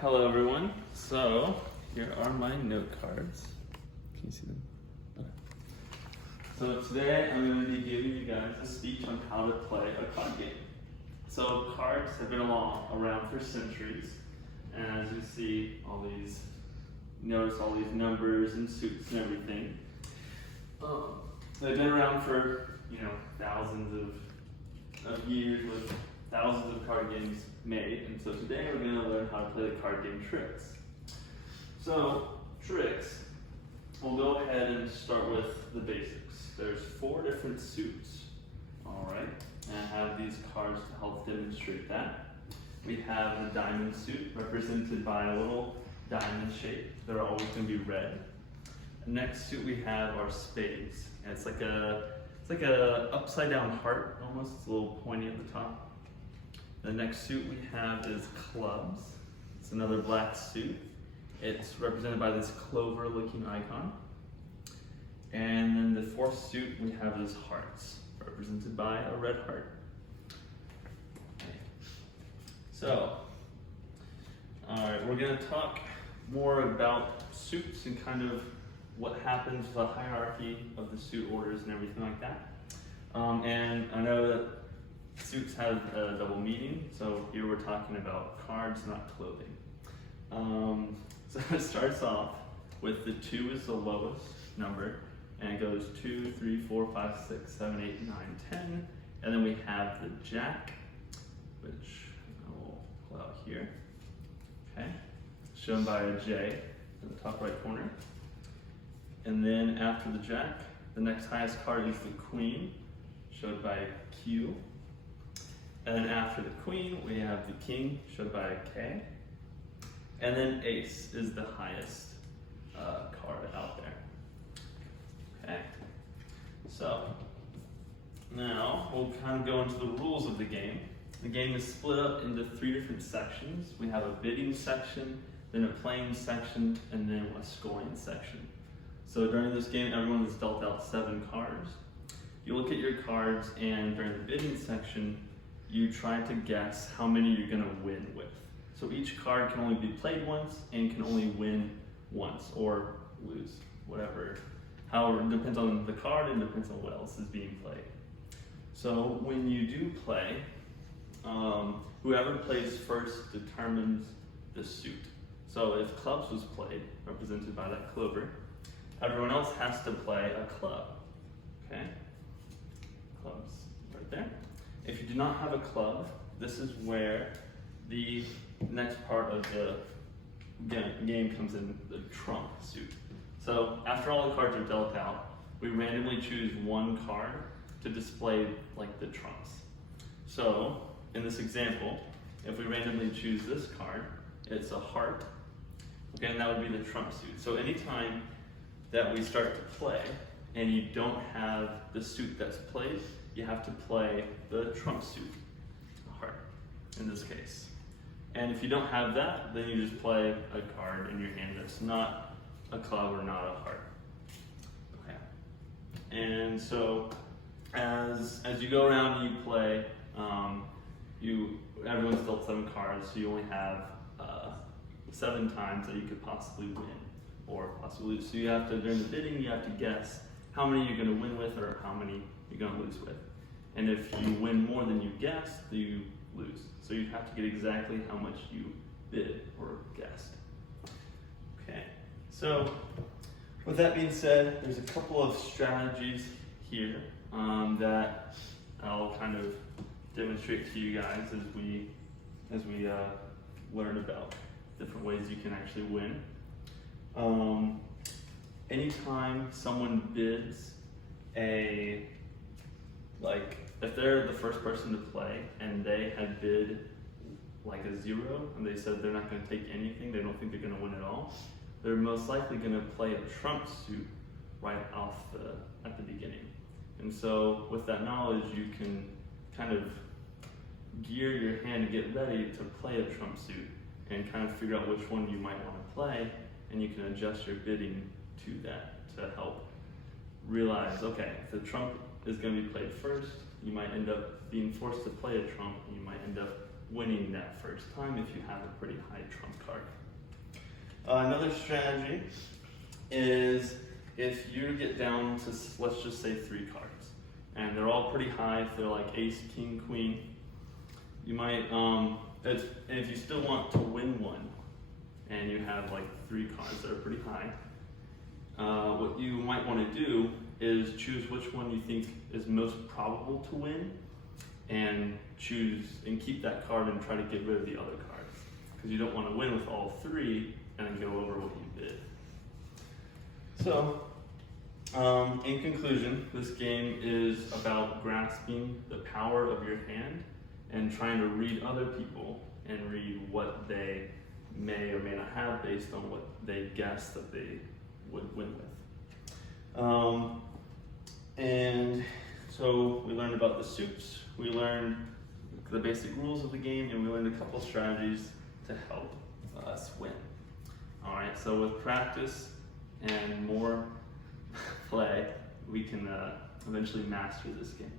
Hello everyone. So here are my note cards. Can you see them? Okay. So today I'm going to be giving you guys a speech on how to play a card game. So cards have been around for centuries, and as you see notice all these numbers and suits and everything. They've been around for thousands of years with thousands of card games made, and so today we're going to learn how to play the card game Tricks. So Tricks, we'll go ahead and start with the basics. There's 4 different suits, alright, and I have these cards to help demonstrate that. We have the diamond suit represented by a little diamond shape. They're always going to be red. The next suit we have are spades, and it's like a upside down heart almost. It's a little pointy at the top. The next suit we have is clubs. It's another black suit. It's represented by this clover looking icon. And then the 4th suit we have is hearts, represented by a red heart. Okay. So, alright, we're going to talk more about suits and kind of what happens with the hierarchy of the suit orders and everything like that. And I know that suits have a double meaning, so here we're talking about cards, not clothing. So it starts off with the 2 is the lowest number, and it goes 2, 3, 4, 5, 6, 7, 8, 9, 10, and then we have the jack, which I will pull out here, okay, shown by a J in the top right corner. And then after the jack, the next highest card is the queen, showed by a Q. And then after the queen, we have the king, showed by a K. And then ace is the highest card out there. Okay. So now we'll kind of go into the rules of the game. The game is split up into 3 different sections. We have a bidding section, then a playing section, and then a scoring section. So during this game, everyone is dealt out 7 cards. You look at your cards, and during the bidding section, you try to guess how many you're going to win with. So each card can only be played once and can only win once or lose, whatever. However, it depends on the card and depends on what else is being played. So when you do play, whoever plays first determines the suit. So if clubs was played, represented by that clover, everyone else has to play a club, okay? Clubs right there. If you do not have a club, this is where the next part of the game comes in, the trump suit. So after all the cards are dealt out, we randomly choose 1 card to display like the trumps. So in this example, if we randomly choose this card, it's a heart, okay, and that would be the trump suit. So anytime that we start to play and you don't have the suit that's played, you have to play the trump suit, a heart in this case. And if you don't have that, then you just play a card in your hand that's not a club or not a heart. Okay. And so as you go around and you play, everyone's dealt 7 cards, so you only have 7 times that you could possibly win or possibly lose. So you have to, during the bidding, you have to guess how many you're going to win with or how many you're going to lose with. And if you win more than you guessed, you lose. So you have to get exactly how much you bid or guessed. Okay, so with that being said, there's a couple of strategies here that I'll kind of demonstrate to you guys as we learn about different ways you can actually win. Anytime someone bids if they're the first person to play and they had bid like a 0 and they said they're not going to take anything, they don't think they're going to win at all, they're most likely going to play a trump suit right off at the beginning. And so with that knowledge, you can kind of gear your hand to get ready to play a trump suit and kind of figure out which one you might want to play, and you can adjust your bidding to that to help realize, okay, if the trump is going to be played first, you might end up being forced to play a trump, and you might end up winning that first time if you have a pretty high trump card. Another strategy is if you get down to, let's just say 3 cards, and they're all pretty high, if they're like ace, king, queen, you might, if you still want to win one, and you have like 3 cards that are pretty high, what you might want to do is choose which one you think is most probable to win, and choose and keep that card and try to get rid of the other cards, because you don't want to win with all 3 and then go over what you bid. So, in conclusion, this game is about grasping the power of your hand and trying to read other people and read what they may or may not have based on what they guess that they would win with. And so we learned about the suits, we learned the basic rules of the game, and we learned a couple strategies to help us win. All right, so with practice and more play, we can eventually master this game.